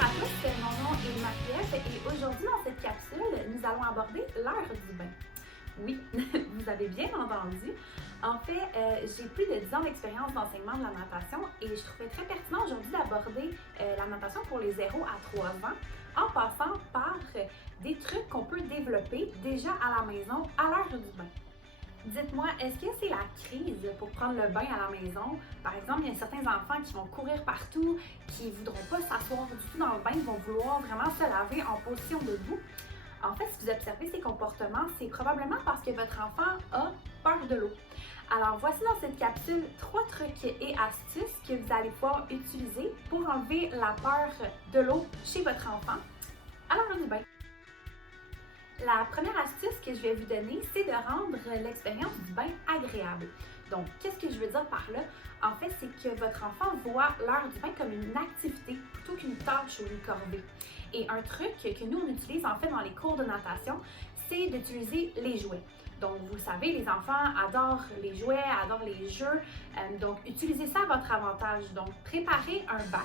Bonjour à tous, mon nom est Marie-Ève et aujourd'hui dans cette capsule, nous allons aborder l'heure du bain. Oui, vous avez bien entendu. En fait, j'ai plus de 10 ans d'expérience d'enseignement de la natation et je trouvais très pertinent aujourd'hui d'aborder la natation pour les 0 à 3 ans en passant par des trucs qu'on peut développer déjà à la maison à l'heure du bain. Dites-moi, est-ce que c'est la crise pour prendre le bain à la maison? Par exemple, il y a certains enfants qui vont courir partout, qui ne voudront pas s'asseoir du tout dans le bain, ils vont vouloir vraiment se laver en position debout. En fait, si vous observez ces comportements, c'est probablement parce que votre enfant a peur de l'eau. Alors, voici dans cette capsule 3 trucs et astuces que vous allez pouvoir utiliser pour enlever la peur de l'eau chez votre enfant à l'heure du bain. La première astuce que je vais vous donner, c'est de rendre l'expérience du bain agréable. Donc, qu'est-ce que je veux dire par là? En fait, c'est que votre enfant voit l'heure du bain comme une activité plutôt qu'une tâche ou une corvée. Et un truc que nous, on utilise en fait dans les cours de natation, c'est d'utiliser les jouets. Donc, vous le savez, les enfants adorent les jouets, adorent les jeux. Donc, utilisez ça à votre avantage. Donc, préparez un bac,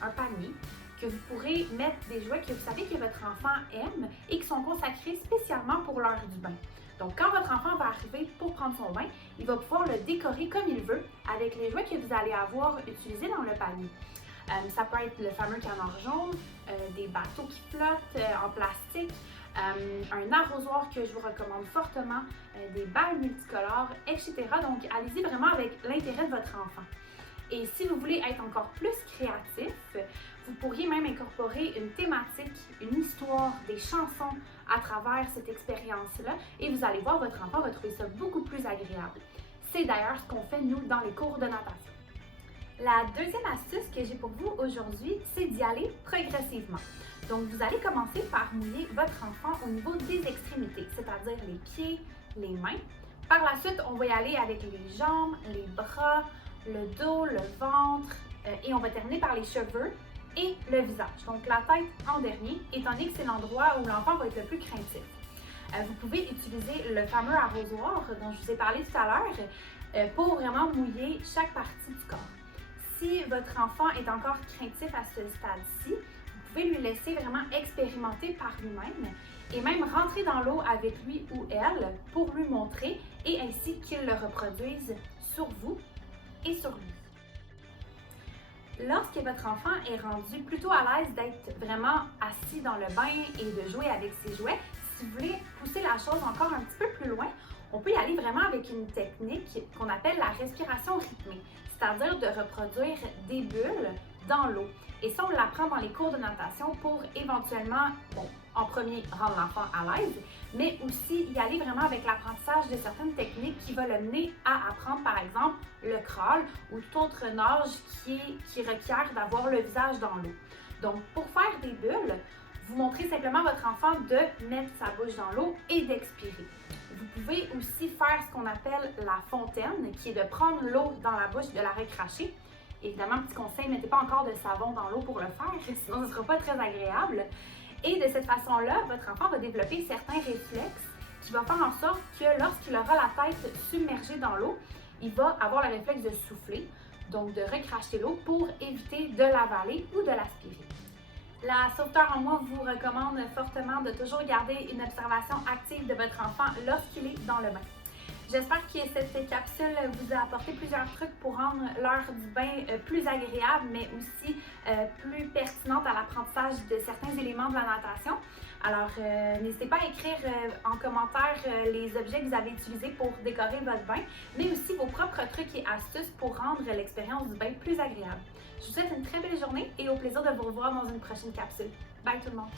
un panier, que vous pourrez mettre des jouets que vous savez que votre enfant aime et qui sont consacrés spécialement pour l'heure du bain. Donc, quand votre enfant va arriver pour prendre son bain, il va pouvoir le décorer comme il veut avec les jouets que vous allez avoir utilisés dans le panier. Ça peut être le fameux canard jaune, des bateaux qui flottent en plastique, un arrosoir que je vous recommande fortement, des balles multicolores, etc. Donc, allez-y vraiment avec l'intérêt de votre enfant. Et si vous voulez être encore plus créatif, vous pourriez même incorporer une thématique, une histoire, des chansons à travers cette expérience-là et vous allez voir, votre enfant va trouver ça beaucoup plus agréable. C'est d'ailleurs ce qu'on fait nous dans les cours de natation. La deuxième astuce que j'ai pour vous aujourd'hui, c'est d'y aller progressivement. Donc, vous allez commencer par mouiller votre enfant au niveau des extrémités, c'est-à-dire les pieds, les mains. Par la suite, on va y aller avec les jambes, les bras, le dos, le ventre et on va terminer par les cheveux et le visage. Donc la tête en dernier, étant donné que c'est l'endroit où l'enfant va être le plus craintif. Vous pouvez utiliser le fameux arrosoir dont je vous ai parlé tout à l'heure pour vraiment mouiller chaque partie du corps. Si votre enfant est encore craintif à ce stade-ci, vous pouvez lui laisser vraiment expérimenter par lui-même et même rentrer dans l'eau avec lui ou elle pour lui montrer et ainsi qu'il le reproduise sur vous et sur lui. Lorsque votre enfant est rendu plutôt à l'aise d'être vraiment assis dans le bain et de jouer avec ses jouets, si vous voulez pousser la chose encore un petit peu plus loin, on peut y aller vraiment avec une technique qu'on appelle la respiration rythmée, c'est-à-dire de reproduire des bulles dans l'eau. Et ça, on l'apprend dans les cours de natation pour éventuellement, en premier, rendre l'enfant à l'aise, mais aussi y aller vraiment avec l'apprentissage de certaines techniques qui vont le mener à apprendre, par exemple, le crawl ou toute autre nage qui requiert d'avoir le visage dans l'eau. Donc, pour faire des bulles, vous montrez simplement à votre enfant de mettre sa bouche dans l'eau et d'expirer. Vous pouvez aussi faire ce qu'on appelle la fontaine, qui est de prendre l'eau dans la bouche, de la recracher. Évidemment, petit conseil, mettez pas encore de savon dans l'eau pour le faire, sinon ce ne sera pas très agréable. Et de cette façon-là, votre enfant va développer certains réflexes qui vont faire en sorte que lorsqu'il aura la tête submergée dans l'eau, il va avoir le réflexe de souffler, donc de recracher l'eau pour éviter de l'avaler ou de l'aspirer. La sauveteur en moi vous recommande fortement de toujours garder une observation active de votre enfant lorsqu'il est dans le bain. J'espère que cette capsule vous a apporté plusieurs trucs pour rendre l'heure du bain plus agréable, mais aussi plus pertinente à l'apprentissage de certains éléments de la natation. Alors, n'hésitez pas à écrire en commentaire les objets que vous avez utilisés pour décorer votre bain, mais aussi vos propres trucs et astuces pour rendre l'expérience du bain plus agréable. Je vous souhaite une très belle journée et au plaisir de vous revoir dans une prochaine capsule. Bye tout le monde!